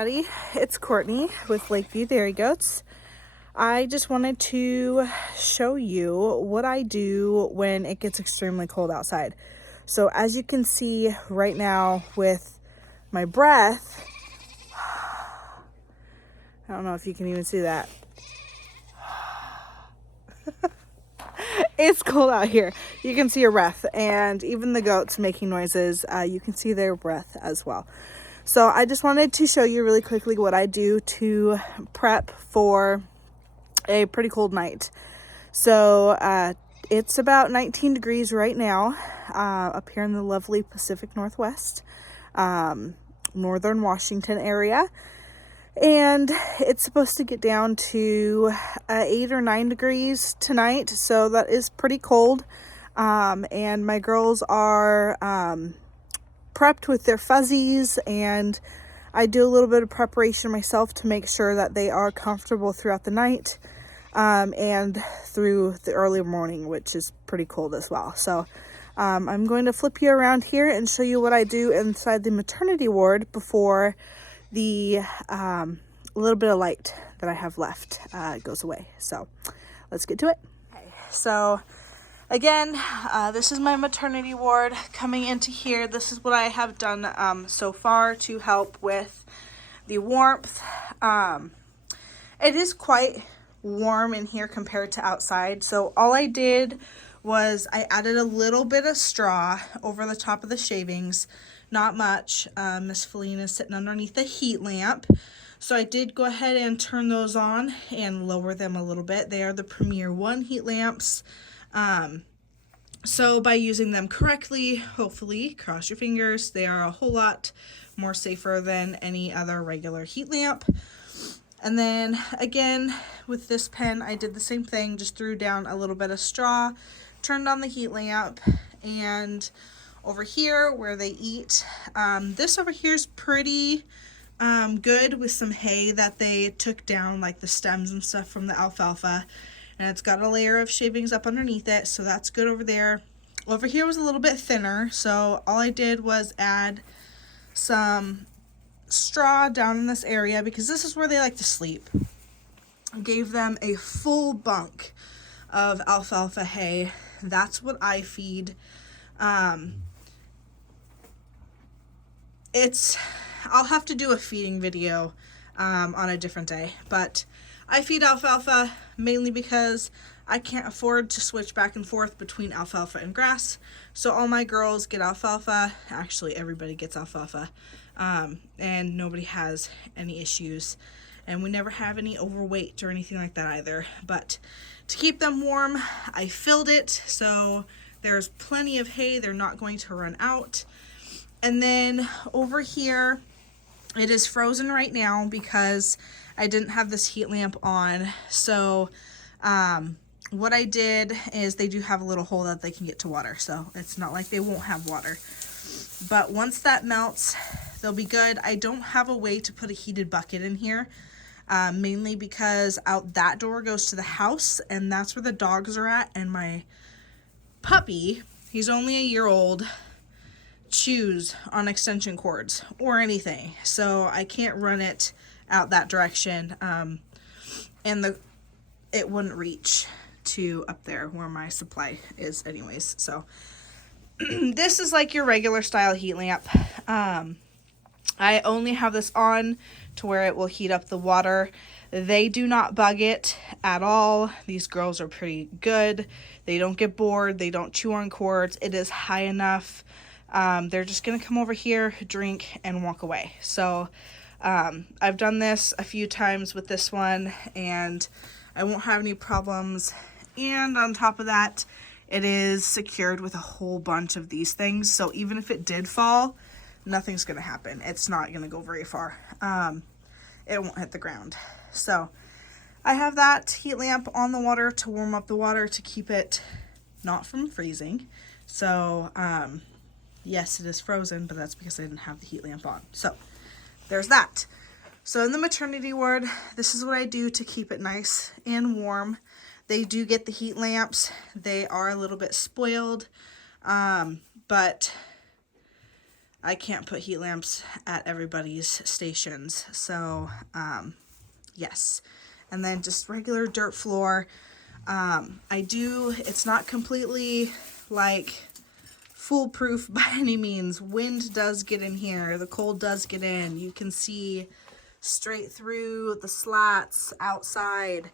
everybody, it's Courtney with Lakeview Dairy Goats. I just wanted to show you what I do when it gets extremely cold outside. So as you can see right now with my breath, I don't know if you can even see that. It's cold out here. You can see your breath, and even the goats making noises, you can see their breath as well. So I just wanted to show you really quickly what I do to prep for a pretty cold night. So it's about 19 degrees right now up here in the lovely Pacific Northwest, northern Washington area. And it's supposed to get down to 8 or 9 degrees tonight, so that is pretty cold. And my girls are prepped with their fuzzies, and I do a little bit of preparation myself to make sure that they are comfortable throughout the night and through the early morning, which is pretty cold as well. So I'm going to flip you around here and show you what I do inside the maternity ward before the little bit of light that I have left goes away. So let's get to it. Okay, so again, this is my maternity ward. Coming into here, this is what I have done so far to help with the warmth. It is quite warm in here compared to outside, so all I did was I added a little bit of straw over the top of the shavings. Not much. Miss Feline is sitting underneath the heat lamp, so I did go ahead and turn those on and lower them a little bit. They are the Premier 1 heat lamps. So by using them correctly, hopefully, cross your fingers, they are a whole lot more safer than any other regular heat lamp. And then again, with this pen, I did the same thing, just threw down a little bit of straw, turned on the heat lamp, and over here where they eat, this over here is pretty good with some hay that they took down, like the stems and stuff from the alfalfa. And it's got a layer of shavings up underneath it, so that's good over there. Over here was a little bit thinner, so all I did was add some straw down in this area because this is where they like to sleep. I gave them a full bunk of alfalfa hay. That's what I feed. I'll have to do a feeding video on a different day, but I feed alfalfa mainly because I can't afford to switch back and forth between alfalfa and grass. So all my girls get alfalfa. Actually, everybody gets alfalfa. And nobody has any issues. And we never have any overweight or anything like that either. But to keep them warm, I filled it. So there's plenty of hay. They're not going to run out. And then over here, it is frozen right now because I didn't have this heat lamp on. So what I did is they do have a little hole that they can get to water. So it's not like they won't have water. But once that melts, they'll be good. I don't have a way to put a heated bucket in here, mainly because out that door goes to the house, and that's where the dogs are at. And my puppy, he's only a year old, chews on extension cords or anything, so I can't run it out that direction, and it wouldn't reach to up there where my supply is anyways. So this is like your regular style heat lamp. I only have this on to where it will heat up the water. They do not bug it at all. These girls are pretty good. They don't get bored. They don't chew on cords. It is high enough. They're just going to come over here, drink, and walk away. So I've done this a few times with this one, and I won't have any problems. And on top of that, it is secured with a whole bunch of these things. So even if it did fall, nothing's going to happen. It's not going to go very far. It won't hit the ground. So I have that heat lamp on the water to warm up the water to keep it not from freezing. So yes, it is frozen, but that's because I didn't have the heat lamp on. So there's that. So in the maternity ward, this is what I do to keep it nice and warm. They do get the heat lamps. They are a little bit spoiled, but I can't put heat lamps at everybody's stations. So, yes. And then just regular dirt floor. It's not completely like foolproof by any means. Wind does get in here. The cold does get in. You can see straight through the slats outside.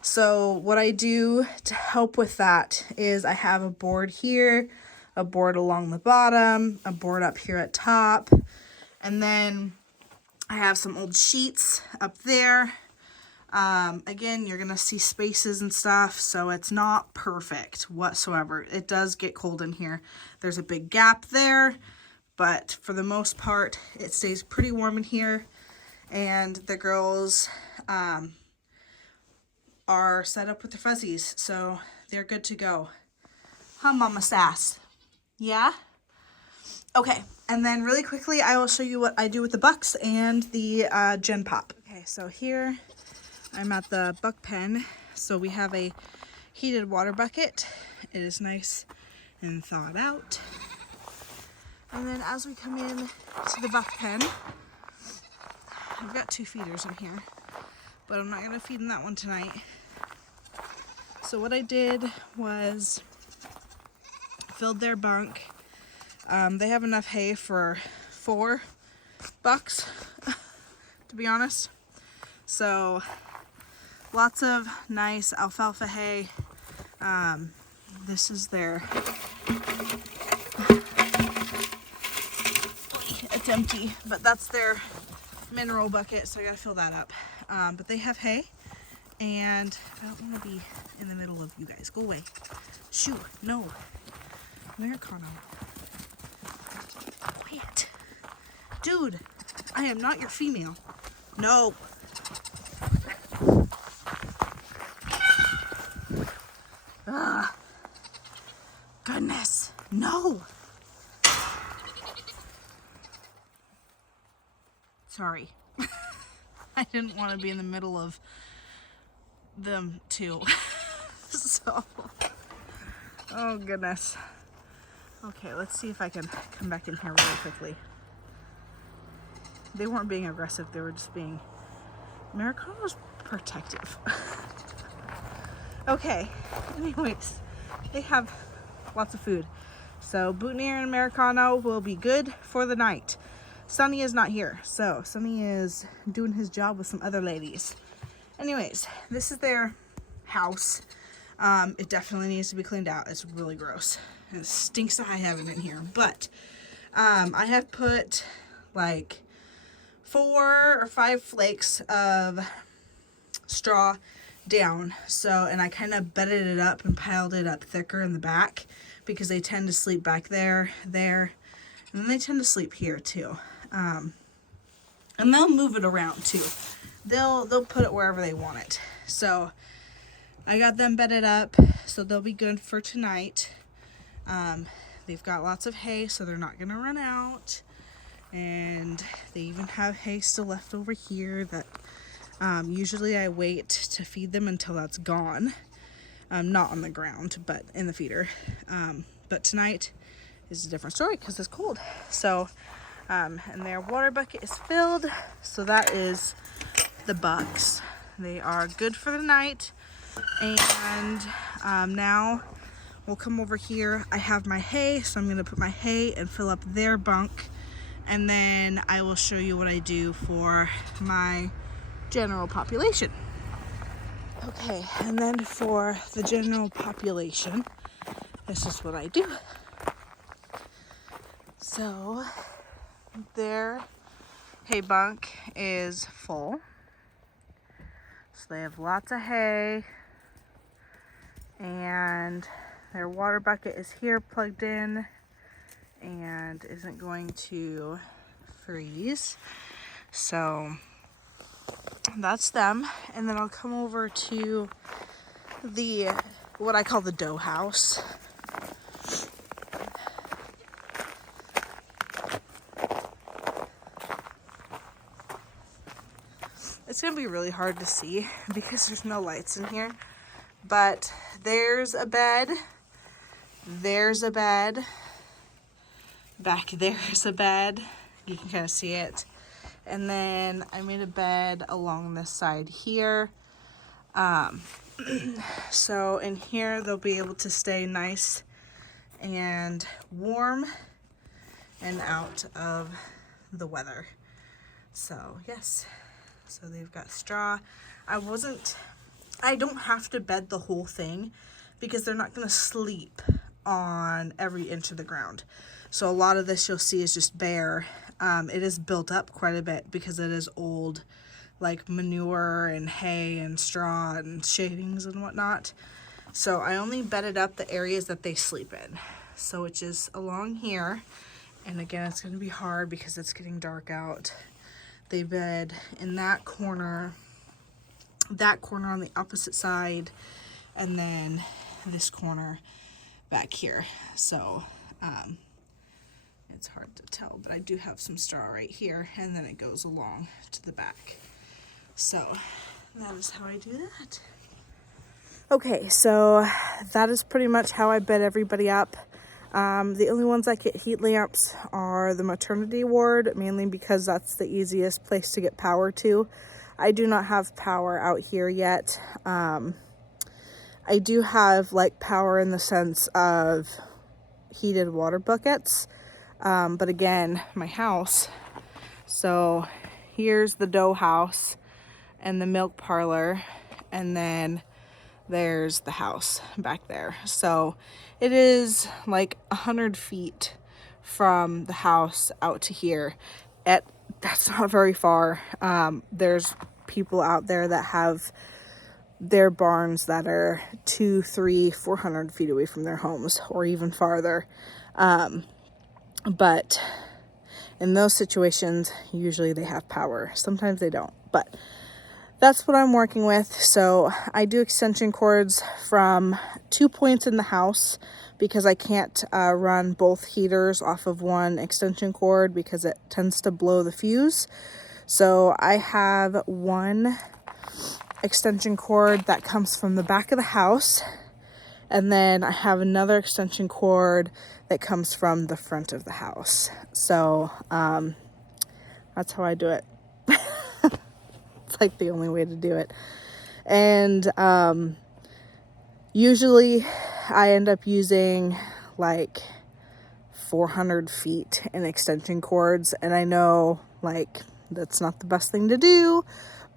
So what I do to help with that is I have a board here, a board along the bottom, a board up here at top, and then I have some old sheets up there. Again, you're gonna see spaces and stuff, so it's not perfect whatsoever. It does get cold in here. There's a big gap there, but for the most part, it stays pretty warm in here. And the girls are set up with their fuzzies, so they're good to go. Huh, Mama Sass? Yeah? Okay, and then really quickly, I will show you what I do with the bucks and the Gen Pop. Okay, so here I'm at the buck pen. So we have a heated water bucket. It is nice and thawed out. And then as we come in to the buck pen, I've got 2 feeders in here, but I'm not going to feed in that one tonight. So what I did was filled their bunk. They have enough hay for 4 bucks, to be honest. So lots of nice alfalfa hay. This is their, it's empty, but that's their mineral bucket, so I gotta fill that up. But they have hay, and I don't want to be in the middle of you guys. Go away. Shoo, no. Americano. Quiet. Dude, I am not your female. No. Ugh. Goodness. No. Sorry. I didn't want to be in the middle of them too. So, oh goodness. Okay, let's see if I can come back in here really quickly. They weren't being aggressive, they were just being, Americano's protective. Okay, anyways, they have lots of food. So Boutonniere and Americano will be good for the night. Sonny is not here, so Sonny is doing his job with some other ladies. Anyways, this is their house. It definitely needs to be cleaned out. It's really gross. It stinks to high heaven in here. But I have put like 4 or 5 flakes of straw down. So, and I kind of bedded it up and piled it up thicker in the back because they tend to sleep back there, and then they tend to sleep here too. And they'll move it around too. They'll put it wherever they want it. So I got them bedded up, so they'll be good for tonight. They've got lots of hay, so they're not gonna run out. And they even have hay still left over here that usually I wait to feed them until that's gone. Not on the ground, but in the feeder. But tonight is a different story because it's cold. So, and their water bucket is filled. So that is the bucks. They are good for the night. And now we'll come over here. I have my hay, so I'm gonna put my hay and fill up their bunk. And then I will show you what I do for my general population. Okay, and then for the general population, this is what I do. So their hay bunk is full. So they have lots of hay, and their water bucket is here plugged in and isn't going to freeze. So that's them. And then I'll come over to the, what I call the dough house. It's gonna be really hard to see because there's no lights in here, but there's a bed, there's a bed, Back there is a bed. You can kind of see it. And then I made a bed along this side here. So in here they'll be able to stay nice and warm and out of the weather. So yes, so they've got straw. I don't have to bed the whole thing because they're not going to sleep on every inch of the ground. So a lot of this you'll see is just bare. It is built up quite a bit because it is old, like manure and hay and straw and shavings and whatnot. So I only bedded up the areas that they sleep in. So which is along here. And again, it's going to be hard because it's getting dark out. They bed in that corner on the opposite side, and then this corner back here. So it's hard to tell, but I do have some straw right here, and then it goes along to the back. So that is how I do that. Okay, so that is pretty much how I bed everybody up. The only ones that get heat lamps are the maternity ward, mainly because that's the easiest place to get power to. I do not have power out here yet. I do have like power in the sense of heated water buckets. But again, my house. So here's the dough house and the milk parlor, and then there's the house back there. So it is like 100 feet from the house out to here. That's not very far. There's people out there that have their barns that are 200, 300, 400 feet away from their homes, or even farther. But in those situations, usually they have power. Sometimes they don't, but that's what I'm working with. So I do extension cords from 2 points in the house because I can't run both heaters off of one extension cord because it tends to blow the fuse. So I have one extension cord that comes from the back of the house, and then I have another extension cord that comes from the front of the house. So that's how I do it. It's like the only way to do it. And usually I end up using like 400 feet in extension cords, and I know like that's not the best thing to do,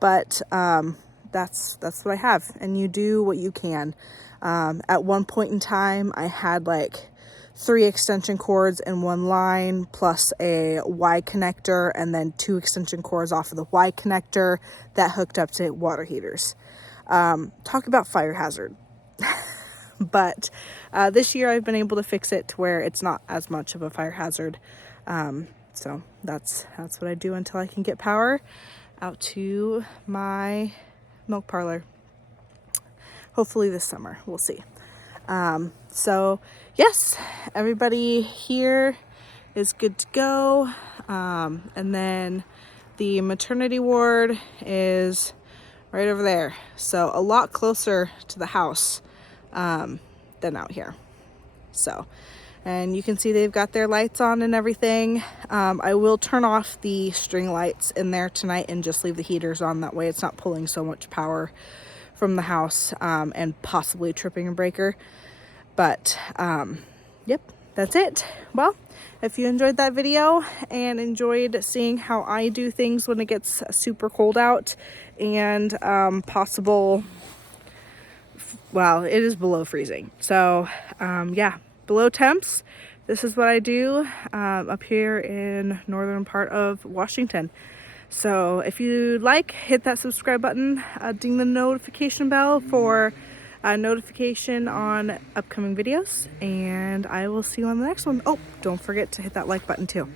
but that's what I have, and you do what you can. At one point in time I had like 3 extension cords in one line plus a Y connector, and then 2 extension cords off of the Y connector that hooked up to water heaters. Talk about fire hazard. But this year I've been able to fix it to where it's not as much of a fire hazard. So that's what I do until I can get power out to my milk parlor. Hopefully this summer, we'll see. So yes, everybody here is good to go. And then the maternity ward is right over there. So a lot closer to the house than out here. So, and you can see they've got their lights on and everything. I will turn off the string lights in there tonight and just leave the heaters on. That way it's not pulling so much power from the house and possibly tripping a breaker. But yep, that's it. Well, if you enjoyed that video and enjoyed seeing how I do things when it gets super cold out and well, it is below freezing. So yeah, below temps, this is what I do up here in northern part of Washington. So if you like, hit that subscribe button, ding the notification bell for notification on upcoming videos, and I will see you on the next one. Oh, don't forget to hit that like button too.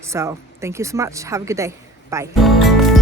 So thank you so much. Have a good day. Bye.